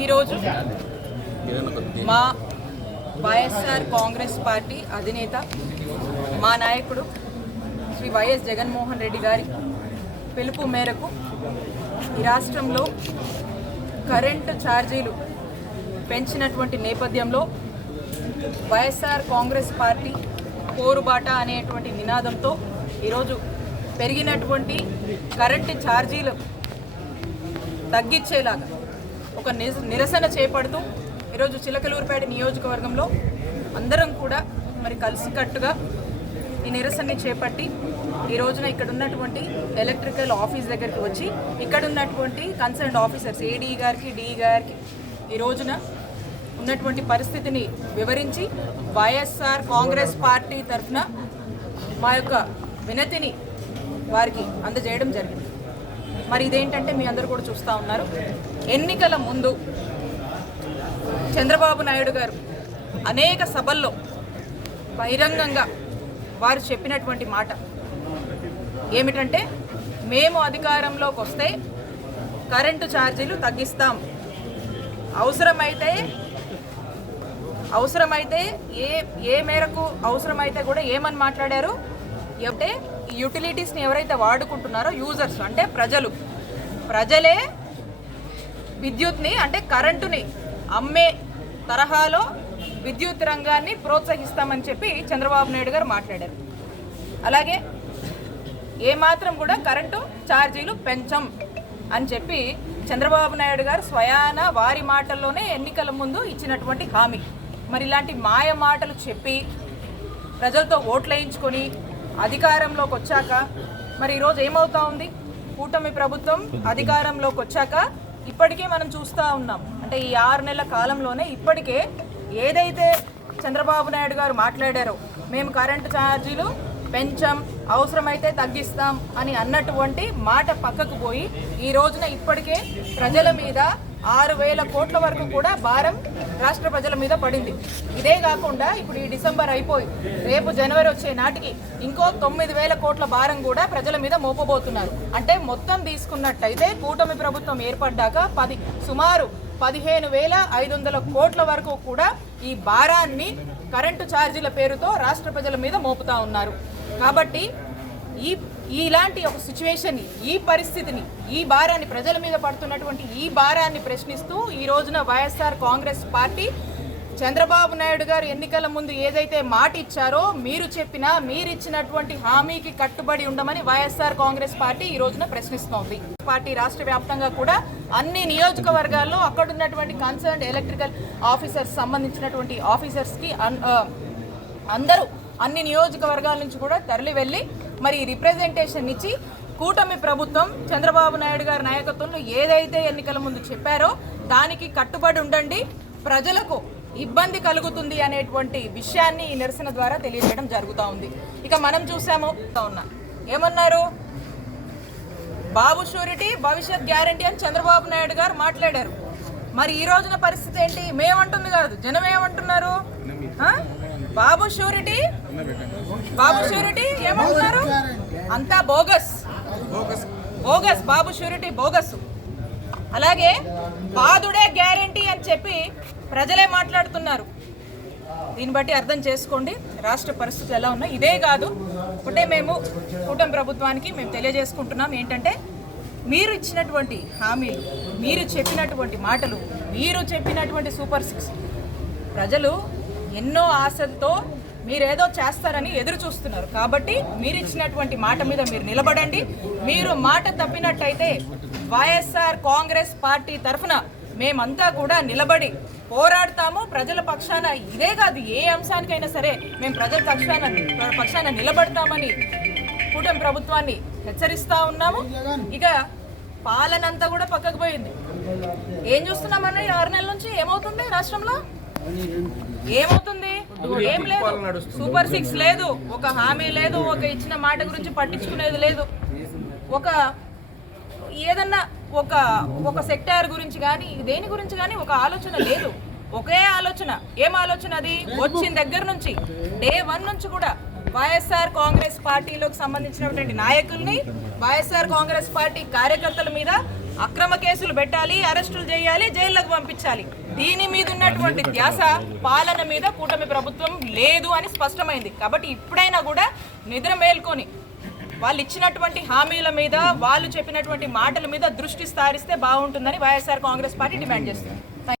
ఈరోజు మా వైఎస్ఆర్ కాంగ్రెస్ పార్టీ అధినేత మా నాయకుడు శ్రీ వైఎస్ జగన్మోహన్ రెడ్డి గారి పిలుపు మేరకు ఈ రాష్ట్రంలో కరెంటు ఛార్జీలు పెంచినటువంటి నేపథ్యంలో వైఎస్ఆర్ కాంగ్రెస్ పార్టీ పోరుబాట అనేటువంటి నినాదంతో ఈరోజు పెరిగినటువంటి కరెంటు ఛార్జీలు తగ్గించేలాగా ఒక నిరసన చేపడుతూ ఈరోజు చిలకలూరుపేట నియోజకవర్గంలో అందరం కూడా మరి కలిసికట్టుగా ఈ నిరసనని చేపట్టి ఈ రోజున ఇక్కడ ఉన్నటువంటి ఎలక్ట్రికల్ ఆఫీస్ దగ్గరికి వచ్చి ఇక్కడ ఉన్నటువంటి కన్సర్న్ ఆఫీసర్స్ ఏడీ గారికి డిఈ గారికి ఈ రోజున ఉన్నటువంటి పరిస్థితిని వివరించి వైఎస్ఆర్ కాంగ్రెస్ పార్టీ తరఫున మా యొక్క వినతిని వారికి అందజేయడం జరిగింది. మరి ఇదేంటంటే మీ అందరూ కూడా చూస్తూ ఉన్నారు, ఎన్నికల ముందు చంద్రబాబు నాయుడు గారు అనేక సభల్లో బహిరంగంగా వారు చెప్పినటువంటి మాట ఏమిటంటే, మేము అధికారంలోకి వస్తే కరెంటు ఛార్జీలు తగ్గిస్తాం, అవసరమైతే ఏ మేరకు అవసరమైతే కూడా ఏమని మాట్లాడారు అంటే యూటిలిటీస్ని ఎవరైతే వాడుకుంటున్నారో యూజర్స్ అంటే ప్రజలే విద్యుత్ని అంటే కరెంటుని అమ్మే తరహాలో విద్యుత్ రంగాన్ని ప్రోత్సహిస్తామని చెప్పి చంద్రబాబు నాయుడు గారు మాట్లాడారు. అలాగే ఏమాత్రం కూడా కరెంటు ఛార్జీలు పెంచం అని చెప్పి చంద్రబాబు నాయుడు గారు స్వయాన వారి మాటల్లోనే ఎన్నికల ముందు ఇచ్చినటువంటి హామీ. మరి ఇలాంటి మాయ మాటలు చెప్పి ప్రజలతో ఓట్లు వేయించుకొని అధికారంలోకి వచ్చాక మరి ఈరోజు ఏమవుతా ఉంది, కూటమి ప్రభుత్వం అధికారంలోకి వచ్చాక ఇప్పటికే మనం చూస్తూ ఉన్నాం. అంటే ఈ 6 నెలల కాలంలోనే ఇప్పటికే ఏదైతే చంద్రబాబు నాయుడు గారు మాట్లాడారో మేము కరెంటు ఛార్జీలు పెంచాం, అవసరమైతే తగ్గిస్తాం అని అన్నటువంటి మాట పక్కకు పోయి ఈ రోజున ఇప్పటికే ప్రజల మీద 6,000 కోట్ల వరకు కూడా భారం రాష్ట్ర ప్రజల మీద పడింది. ఇదే కాకుండా ఇప్పుడు ఈ డిసెంబర్ అయిపోయి రేపు జనవరి వచ్చే నాటికి ఇంకో 9,000 కోట్ల భారం కూడా ప్రజల మీద మోపబోతున్నారు. అంటే మొత్తం తీసుకున్నట్టయితే కూటమి ప్రభుత్వం ఏర్పడ్డాక సుమారు 15,500 కోట్ల వరకు కూడా ఈ భారాన్ని కరెంటు ఛార్జీల పేరుతో రాష్ట్ర ప్రజల మీద మోపుతా ఉన్నారు. కాబట్టి ఇలాంటి ఒక సిచ్యువేషన్, ఈ పరిస్థితిని, ఈ భారాన్ని ప్రజల మీద పడుతున్నటువంటి ఈ భారాన్ని ప్రశ్నిస్తూ ఈ రోజున వైఎస్ఆర్ కాంగ్రెస్ పార్టీ చంద్రబాబు నాయుడు గారు ఎన్నికల ముందు ఏదైతే మాట ఇచ్చారో మీరిచ్చినటువంటి హామీకి కట్టుబడి ఉండమని వైఎస్ఆర్ కాంగ్రెస్ పార్టీ ఈ రోజున ప్రశ్నిస్తోంది. పార్టీ రాష్ట్ర వ్యాప్తంగా కూడా అన్ని నియోజకవర్గాల్లో అక్కడున్నటువంటి కన్సర్న్డ్ ఎలక్ట్రికల్ ఆఫీసర్స్ సంబంధించినటువంటి ఆఫీసర్స్కి అందరూ అన్ని నియోజకవర్గాల నుంచి కూడా తరలి వెళ్ళి మరి రిప్రజెంటేషన్ ఇచ్చి కూటమి ప్రభుత్వం చంద్రబాబు నాయుడు గారి నాయకత్వంలో ఏదైతే ఎన్నికల ముందు చెప్పారో దానికి కట్టుబడి ఉండండి, ప్రజలకు ఇబ్బంది కలుగుతుంది అనేటువంటి విషయాన్ని ఈ నిరసన ద్వారా తెలియజేయడం జరుగుతూ ఉంది. ఇక మనం చూసాము ఏమన్నారు, బాబు షూరిటీ భవిష్యత్ గ్యారంటీ అని చంద్రబాబు నాయుడు గారు మాట్లాడారు. మరి ఈ రోజున పరిస్థితి ఏంటి, మేమంటుంది కాదు జనం ఏమంటున్నారు, బాబు షూరిటీ ఏమంటున్నారు, అంతా బోగస్, బాబు షూరిటీ బోగస్. అలాగే బాదుడే గ్యారంటీ అని చెప్పి ప్రజలే మాట్లాడుతున్నారు. దీన్ని బట్టి అర్థం చేసుకోండి రాష్ట్ర పరిస్థితులు ఎలా ఉన్నాయి. ఇదే కాదు, ఒకటే మేము కూటమి ప్రభుత్వానికి మేము తెలియజేసుకుంటున్నాం ఏంటంటే, మీరు ఇచ్చినటువంటి హామీలు, మీరు చెప్పినటువంటి మాటలు, మీరు చెప్పినటువంటి సూపర్ 6 ప్రజలు ఎన్నో ఆశలతో మీరేదో చేస్తారని ఎదురు చూస్తున్నారు. కాబట్టి మీరు ఇచ్చినటువంటి మాట మీద మీరు నిలబడండి. మీరు మాట తప్పినట్టయితే వైఎస్ఆర్ కాంగ్రెస్ పార్టీ తరఫున మేమంతా కూడా నిలబడి పోరాడతాము ప్రజల పక్షాన. ఇదే కాదు, ఏ అంశానికైనా సరే మేము ప్రజల పక్షాన నిలబడతామని కూటమి ప్రభుత్వాన్ని హెచ్చరిస్తూ ఉన్నాము. ఇక పాలనంతా కూడా పక్కకు పోయింది. ఏం చూస్తున్నామన్న ఈ 6 నెలల నుంచి ఏమవుతుంది రాష్ట్రంలో, ఏమవుతుంది, ఏం లేదు, సూపర్ 6 లేదు, ఒక హామీ లేదు, ఒక ఇచ్చిన మాట గురించి పట్టించుకునేది లేదు, ఒక ఏదన్నా ఒక సెక్టార్ గురించి కానీ దేని గురించి కానీ ఒక ఆలోచన లేదు. ఒకే ఆలోచన, ఏం ఆలోచన అది, వచ్చిన దగ్గర నుంచి డే 1 నుంచి కూడా వైఎస్ఆర్ కాంగ్రెస్ పార్టీలోకి సంబంధించినటువంటి నాయకుల్ని, వైఎస్ఆర్ కాంగ్రెస్ పార్టీ కార్యకర్తల మీద అక్రమ కేసులు పెట్టాలి, అరెస్టులు చేయాలి, జైళ్ళకు పంపించాలి. దీని మీద ఉన్నటువంటి ధ్యాస పాలన మీద కూటమి ప్రభుత్వం లేదు అని స్పష్టమైంది. కాబట్టి ఇప్పుడైనా కూడా నిద్ర మేల్కొని వాళ్ళు ఇచ్చినటువంటి హామీల మీద, వాళ్ళు చెప్పినటువంటి మాటల మీద దృష్టి సారిస్తే బాగుంటుందని వైఎస్ఆర్ కాంగ్రెస్ పార్టీ డిమాండ్ చేస్తుంది.